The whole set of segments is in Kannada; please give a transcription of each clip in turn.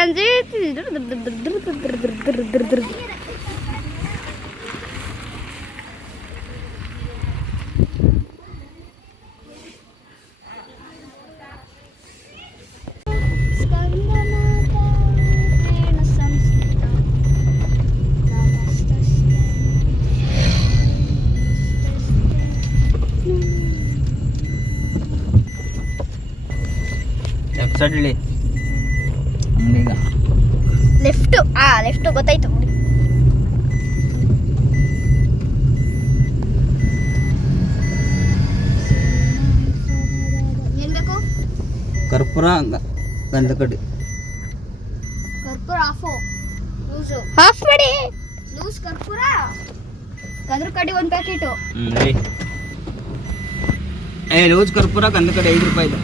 ರಂಜಿತ್. ಸಡ್ಲಿ ಅಂಗಡಿಗ ಲೆಫ್ಟ್ ಲೆಫ್ಟ್ ಗೊತ್ತಾಯ್ತು. ಏನ್ ಬೇಕು? ಕರ್ಪೂರ ಗಂಧಕಡ್ಡಿ. ಕರ್ಪೂರ ಆಫ್ ಮಾಡಿ. ಲೂಸ್ ಕರ್ಪೂರ ಗಂಧದ ಕಡ್ಡಿ ಒಂದು ಪ್ಯಾಕೆಟು. ಲೂಸ್ ಕರ್ಪೂರ ಗಂಧಕಡ್ಡಿ 5 ರೂಪಾಯಿ ಇದೆ.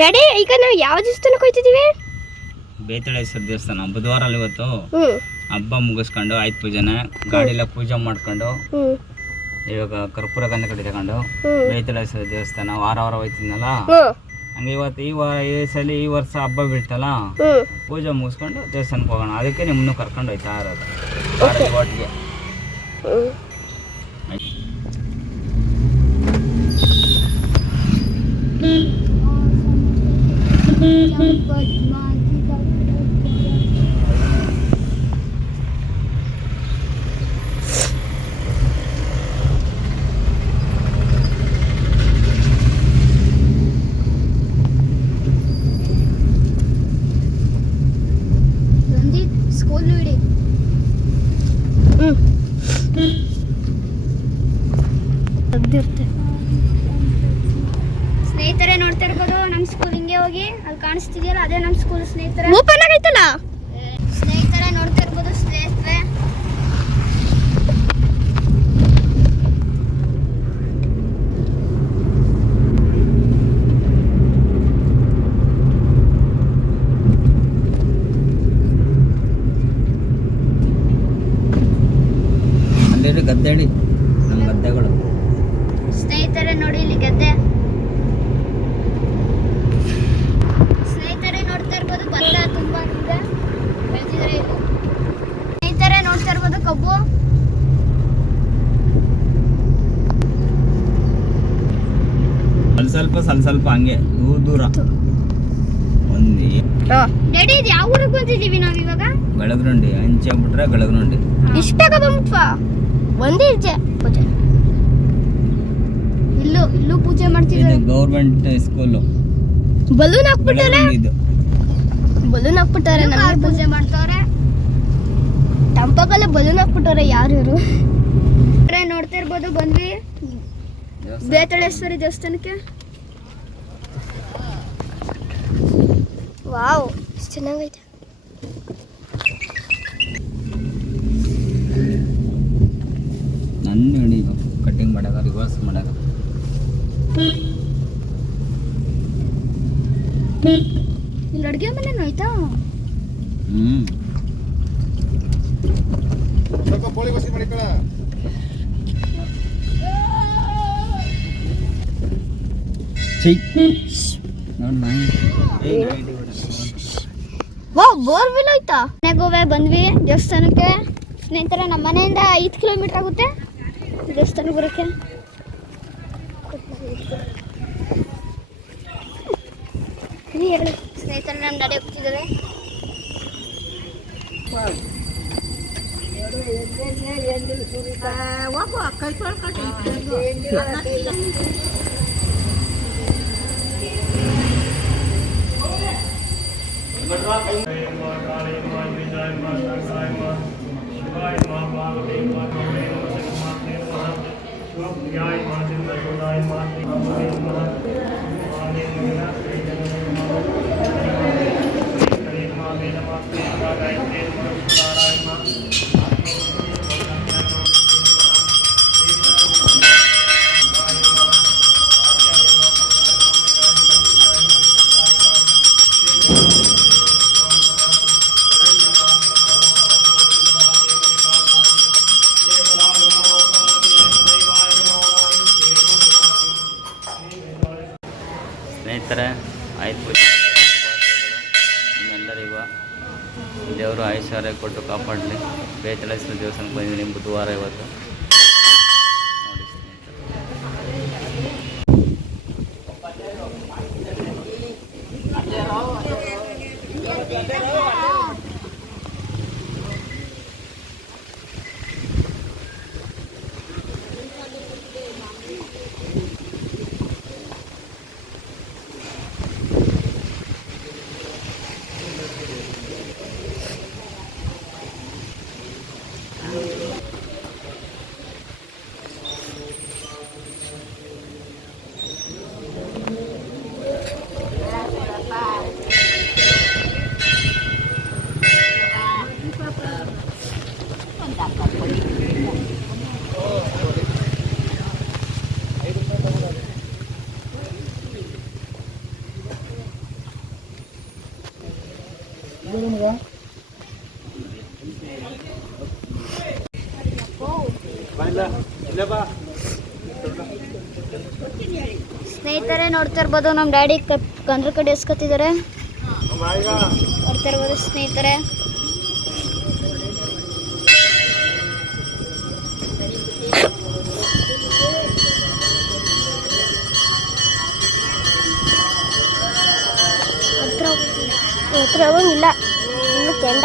ಡ್ಯಾಡಿ ಈಗ ನಾವು ಯಾವ ದೇವಸ್ಥಾನಕ್ಕೆ ಹೋಗ್ತಿದ್ದೀವಿ? ಬೇತಳೇಶ್ವರ ದೇವಸ್ಥಾನ. ಬುಧವಾರ ಅಲ್ಲಿ ಇವತ್ತು ಹಬ್ಬ ಮುಗಿಸ್ಕೊಂಡು ಆಯ್ತು ಪೂಜೆನ ಗಾಡಿಯೆಲ್ಲ ಪೂಜೆ ಮಾಡ್ಕೊಂಡು ಇವಾಗ ಕರ್ಪೂರ ಗಂಧಕಡ್ಡಿ ತಗೊಂಡು ಬೇತಳೇಶ್ವರ ದೇವಸ್ಥಾನ ವಾರ ಹೋಯ್ತಿದ್ನಲ್ಲ, ಹಂಗೆ ಇವತ್ತು ಈ ವರ್ಷ ಹಬ್ಬ ಬೀಳ್ತಲ್ಲ, ಪೂಜೆ ಮುಗಿಸ್ಕೊಂಡು ದೇವಸ್ಥಾನಕ್ಕೆ ಹೋಗೋಣ. ಅದಕ್ಕೆ ನಿಮ್ಮನ್ನು ಕರ್ಕೊಂಡು ಹೋಯ್ತಾ ಇರೋದು ಒಟ್ಟಿಗೆ. ಸ್ಕೂಲ್ ನೋಡಿ. ಸ್ನೇಹಿತರೆ ನೋಡ್ತಾ ಇರ್ಬೋದು ನಮ್ಮ ಸ್ಕೂಲ್ ಹಿಂಗೆ ಹೋಗಿ ಅಲ್ಲಿ ಕಾಣಿಸ್ತಿದೆಯಲ್ಲ ಅದೇ ನಮ್ಮ ಸ್ಕೂಲ್ ಸ್ನೇಹಿತರೆ. ಓಪನ್ ಆಗೈತಲ್ಲ ಸ್ನೇಹಿತರೆ, ನೋಡ್ತಾ ಇರ್ಬೋದು ಸ್ನೇಹಿತರೆ. ಗದ್ದೆ ಹೇಳಿ, ನಮ್ಮ ಗದ್ದೆಗಳು ಸ್ನೇಹಿತರೆ. ನೋಡಿ ಇಲ್ಲಿ ಗದ್ದೆ ಸ್ನೇಹಿತರೆ ನೋಡ್ತಾ ಇರ್ಬೋದು. ಭತ್ತ ತುಂಬಾ ಇದೆ ಬೆಳೆದಿದ್ದಾರೆ ಇಲ್ಲಿ ಸ್ನೇಹಿತರೆ. ನೋಡ್ತಾ ಇರ್ಬೋದು ಕಬ್ಬು. ಸ್ವಲ್ಪ ಹಂಗೆ ದೂರ ಒಂದು. ಡ್ಯಾಡಿ ಇದು ಯಾವ ಊರಿಗೆ ಬಂದಿದ್ದೀವಿ ನಾವು ಇವಾಗ? ಬೆಳಗ್ರಂಡಿ ಹಂಚೆ ಬಿಟ್ರೆ ಬೆಳಗ್ರಂಡಿ. ಇಷ್ಟ ಬೇಗ ಬಂದ್ಬಿಟ್ವಾ? ಒಂದೇ ಇರ್ಜೆ ಪೂಜೆ. ಇಲ್ಲೂ ಪೂಜೆ ಮಾಡ್ತಿದ್ದಾರೆ. Government school. ಬಲೂನ್ ಹಾಕ್ಬಿಟ್ಟಾರೆ. ನನಗೆ ಪೂಜೆ ಮಾಡ್ತಾವ್ರೆ. ಟಂಪಕಲ್ಲೇ ಬಲೂನ್ ಹಾಕ್ಬಿಟ್ಟವ್ರೆ. ಯಾರು ನೋಡ್ತಾ ಇರ್ಬೋದು. ಬಂದ್ವಿ ಬೇತಳೇಶ್ವರಿ ದೇವಸ್ಥಾನಕ್ಕೆ. ವಾವ್, ಎಷ್ಟು ಚೆನ್ನಾಗೈತೆ. ನನ್ನ ಹೇಳಿ ಕಟ್ಟಿಂಗ್ ಮಾಡಾಗ ರಿವರ್ಸ್ ಮಾಡಾಗ ಇಲ್ಲಿ ಅಡುಗೆ ಮನೇನು ಆಯ್ತಾ? ಬೋರ್ವೆಲ್ ಆಯ್ತಾ? ಮನೆಗೋವೆ ಬಂದ್ವಿ ದೇವಸ್ಥಾನಕ್ಕೆ. ಸ್ನೇಹಿತರೆ ನಮ್ಮ ಮನೆಯಿಂದ 5 ಕಿಲೋಮೀಟರ್ ಆಗುತ್ತೆ ದೇವಸ್ಥಾನಕ್ಕೆ ಬರೋಕ್ಕೆ. ಹೇಳಿ ಸ್ನೇಹಿತರೆ, ನಮ್ಮ ಡ್ಯಾಡಿ ಹೋಗ್ತಿದ್ದಾರೆ. ಸ್ನೇಹಿತರೆ, ಆಯ್ತು ಪೂಜೆ ನಿಮ್ಮೆಲ್ಲರಿಗೂ ದೇವರು ಐಶ್ವರ್ಯ ಕೊಟ್ಟು ಕಾಪಾಡಲಿ. ಬೇತಳೇಶ್ವರ ದೇವಸ್ಥಾನಕ್ಕೆ ಬಂದಿದ್ದೀನಿ ಬುಧವಾರ ಇವತ್ತು. ನೋಡಿ ಸ್ನೇಹಿತರೆ, ನೋಡ್ತಾ ಇರ್ಬೋದು ನಮ್ಮ ಡ್ಯಾಡಿ ಗಂಡ್ರ ಕಡೆ ಎಸ್ಕೊತಿದ್ದಾರೆ. ನೋಡ್ತಾ ಇರ್ಬೋದು ಸ್ನೇಹಿತರೆ. ಹತ್ರ ಹೋಗಂಗಿಲ್ಲ, ಇನ್ನು ಕೆಂಡ.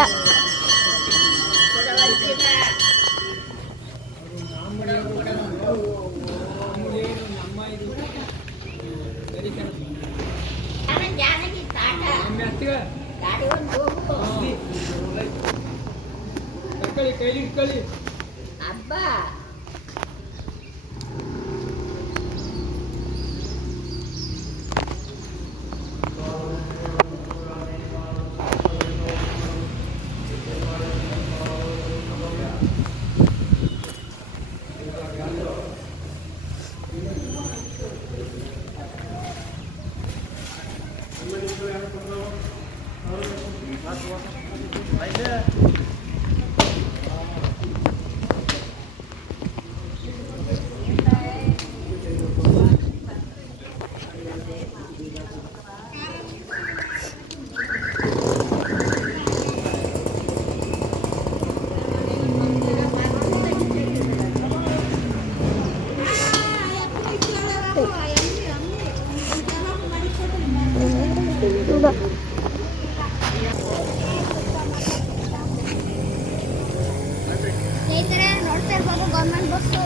ಸ್ನೇಹಿತರೆ, ನೋಡ್ತಾ ಇರ್ಬೋದು ಗೌರ್ಮೆಂಟ್ ಬಸ್ಸು.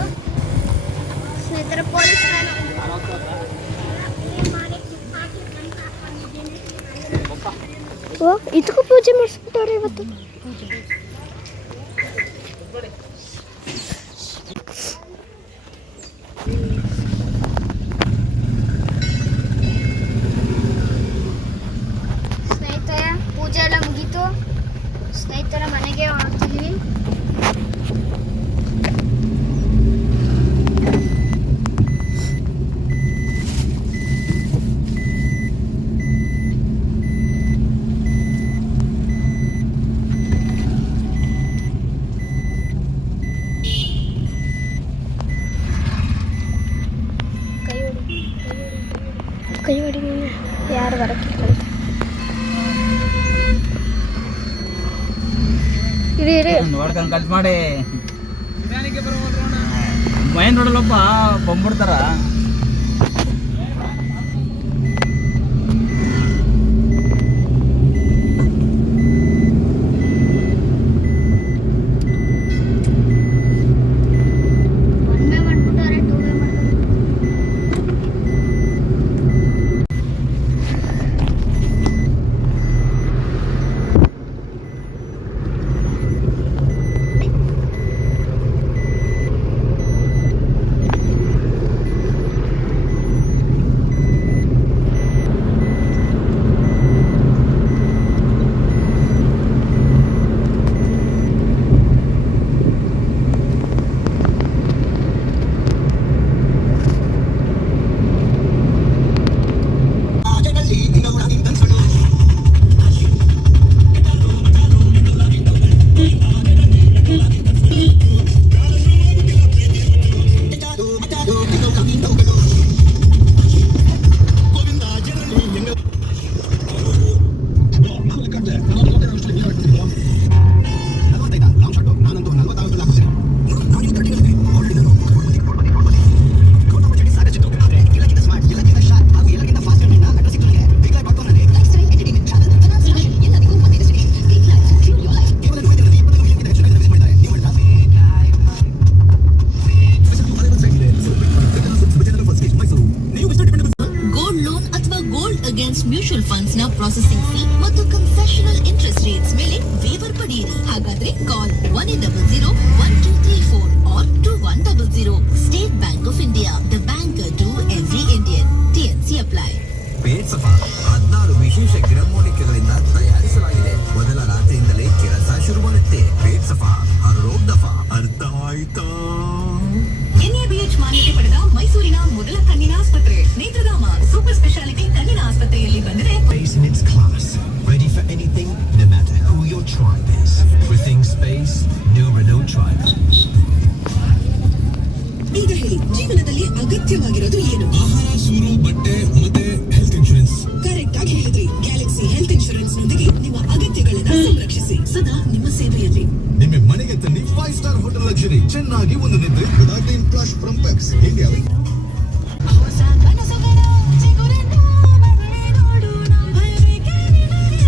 ಸ್ನೇಹಿತರೆ, ಪೊಲೀಸ್ ಇದಕ್ಕೂ ಪೂಜೆ ಮಾಡಿಸ್ಬಿಟ್ಟವ್ರೆ ಇವತ್ತು. ಸ್ನೇಹಿತರೆ, ಪೂಜೆ ಎಲ್ಲ ಮುಗೀತು. ಸ್ನೇಹಿತರ ಮನೆಗೆ ಹೊರಡ್ತಿದ್ವಿ. ಕೈ ಹೊಡಿ ನೀನು, ಯಾರು ಬರಕ್ಕೆ ನೋಡ್ಕೊಂಡು ಕಟ್ ಮಾಡಿ ಮೈನ್ ನೋಡಲ್ಲಪ್ಪ ಬಂದ್ಬಿಡ್ತಾರ. ಪ್ರೊಸೆಸಿಂಗ್ ಫೀ ಮತ್ತು ಕನ್ಸೆಷನಲ್ ಇಂಟ್ರೆಸ್ಟ್ ರೇಟ್ಸ್ ಮೇಲೆ ವೇವರ್ ಪಡೆಯಿರಿ. ಹಾಗಾದ್ರೆ call 1800 1234 or 2100. State Bank of India, the bank to every Indian. TNC apply. Pet Safa 16 ವಿಶೇಷ ಗಿಡಮೂಲಿಕೆಗಳಿಂದ ತಯಾರಿಸಲಾಗಿದೆ. ಮೊದಲ ರಾತ್ರಿಯಿಂದಲೇ ಕೆಲಸ ಶುರು ಮಾಡುತ್ತೆ. ಪೇಟ್ ಸಫಾ ಹರ್ ರೋಗ್ ದಫಾ. ಅರ್ಥ ಆಯ್ತಾ? NABH ಮಾನ್ಯತೆ ಪಡೆದ ಮೈಸೂರಿನ ಮೊದಲ ಕಣ್ಣಿನ ಆಸ್ಪತ್ರೆ ನೇತ್ರಧಾಮ ಸೂಪರ್ ಸ್ಪೆಷಾಲಿಟಿ ಕಣ್ಣಿನ ಆಸ್ಪತ್ರೆಯಲ್ಲಿ ಬಂದರೆ Space in its class, ready for anything, no matter who your tribe is. Within space, new Renault Tribe. ಈಗ ಹೇಳಿ, ಜೀವನದಲ್ಲಿ ಅಗತ್ಯವಾಗಿರೋದು ಏನು? ಆಹಾರ, ಸೂರು, ಬಟ್ಟೆ ಮತ್ತೆ ಹೆಲ್ತ್ ಇನ್ಶೂರೆನ್ಸ್. ಕರೆಕ್ಟ್ ಆಗಿ ಹೇಳಿದ್ರಿ. ಗ್ಯಾಲಕ್ಸಿ ಹೆಲ್ತ್ ಇನ್ಶೂರೆನ್ಸ್ ನೊಂದಿಗೆ ನಿಮ್ಮ ಅಗತ್ಯಗಳನ್ನು ಸಂರಕ್ಷಿಸಿ, ಸದಾ ನಿಮ್ಮ ಸೇವೆಯಲ್ಲಿ. ನಿಮ್ಮ ಮನೆಗೆ ತನ್ನಿ 5 ಸ್ಟಾರ್ ಹೋಟೆಲ್ ಲಕ್ಸುರಿ. ಚೆನ್ನಾಗಿ ಒಂದು ನಿದ್ರೆ without in plus from ಪೆಪ್ಸ್ India. ಹೊಸ ಕನಸುಗಳ ಚಿಗುರನ್ನು ಬದಲಾಯಿಸೋಣ, ಬಯಕೆ ನಿನಗೆ.